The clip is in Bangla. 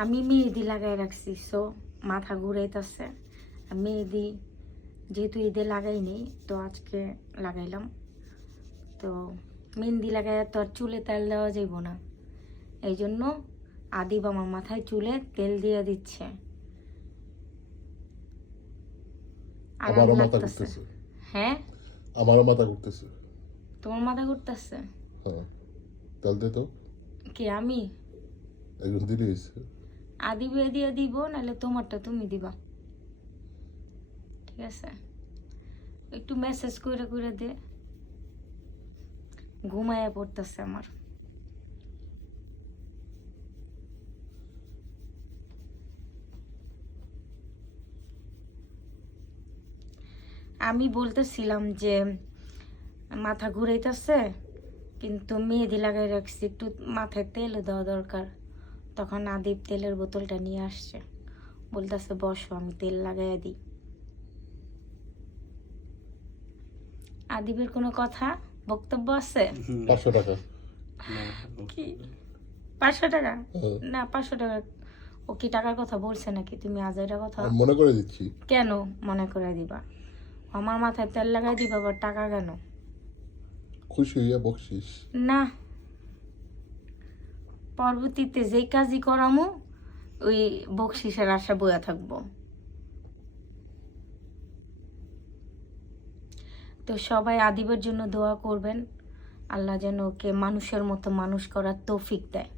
আমি মেহেদি লাগাই রাখছি, সো মাথা ঘুরাইতেছে। মেহেদি যেহেতু ঈদে লাগাইনি, তো আজকে লাগাইলাম। তো মেহেন্দি লাগাই তো আর চুলে তেল দেওয়া যাইব না, এই জন্য আদিব আমার মাথায় চুলে তেল দিয়ে দিচ্ছে। আরাম আমারও মাথা লাগতেছে। ঘুরতেছে। হ্যাঁ, আমারও মাথা ঘুরতেছে। তোমার মাথা ঘুরতেছে? হ্যাঁ, তেল দে তো। কে, আমি? একজন দিদি হয়েছে। আদিবে দিয়ে দিব, নাহলে তোমারটা তুমি দিবা, ঠিক আছে? একটু মেসেজ করে করে দে, ঘুমায়া পড়তেছে আমার। আমি বলতেছিলাম যে মাথা ঘুরাইতেছে, কিন্তু মেহেদি লাগাই রাখছি, একটু মাথায় তেলও দেওয়া দরকার। তখন আদিব তেলের বোতলটা নিয়ে আসছে, বলতেছে বসো আমি তেল লাগাইয়া দিই। আদিবের কোনো কথা বক্তব্য আছে? 500 টাকা। কি 500 টাকা? হ্যাঁ, না, 500 টাকা ও কি টাকার কথা বলছে নাকি? তুমি আজাইরা কথা আমি মনে করে দিচ্ছি। কেন মনে করে দিবা? আমার মাথায় তেল লাগাই দিবা, আবার টাকা কেন? খুশি হইয়া বকশিস। না, পরবর্তীতে যেই কাজই করামু ওই বকশিসের আশা বইয়া থাকবো। তো সবাই আদিবের জন্য দোয়া করবেন, আল্লাহ যেন ওকে মানুষের মতো মানুষ করার তৌফিক দেয়।